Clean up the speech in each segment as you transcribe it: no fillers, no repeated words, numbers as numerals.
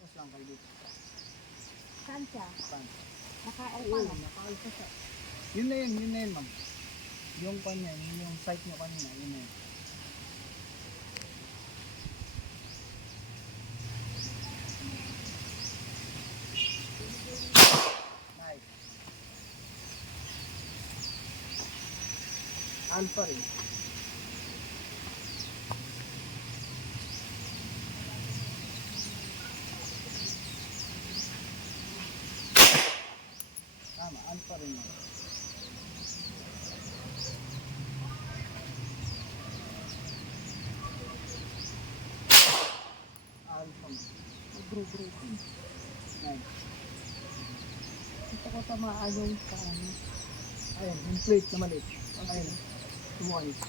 Focus lang kayo dito. Saan siya? Saan? Naka-alpa Oo, na. naka-alpha siya. Yun na yun ma'am. Yung kanya, yung site nyo kanina, yun na yun. Nice. Alpha rin. Tama, alpha rin ma'am. Alpha ma'am. Bro. Nice. Gusto ko tamaan yung sa ano. Ayun, yung plate na maliit. Ayun, sumukan ito.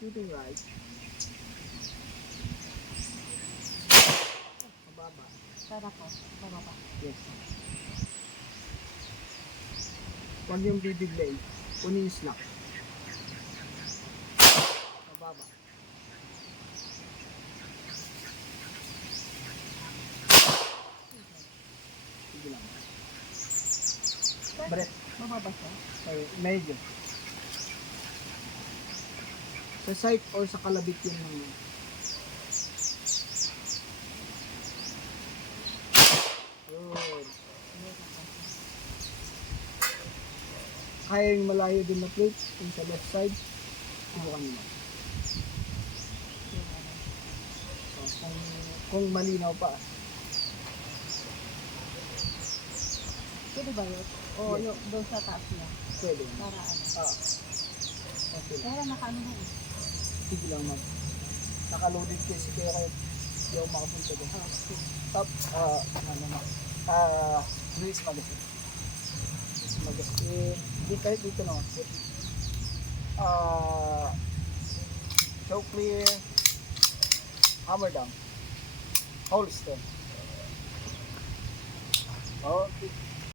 Shooting right. Mababa. Saan ako? Bababa. Yes. Huwag yung bibiglay. Kunin yung slack. Mababa. Sige lang. Breath. Bababa siya. Okay, medyo. Sa site or sa kalabit yun ng yun. Kaya yung malayo din na plate yung sa left side. Subukan nyo. So, kung malinaw pa. Pwede ba yun? O Yes. yung doon sa taas niya? Pwede. Para ano? Okay lang. Kaya nakaano na eh. Sige lang ma'am. Nakaloaded kasi kaya kayo hindi ako makapunta doon. Top, Luis Magazine. Magazine. Hindi kahit dito no. Show clear. Hammer down. Holster. Okay.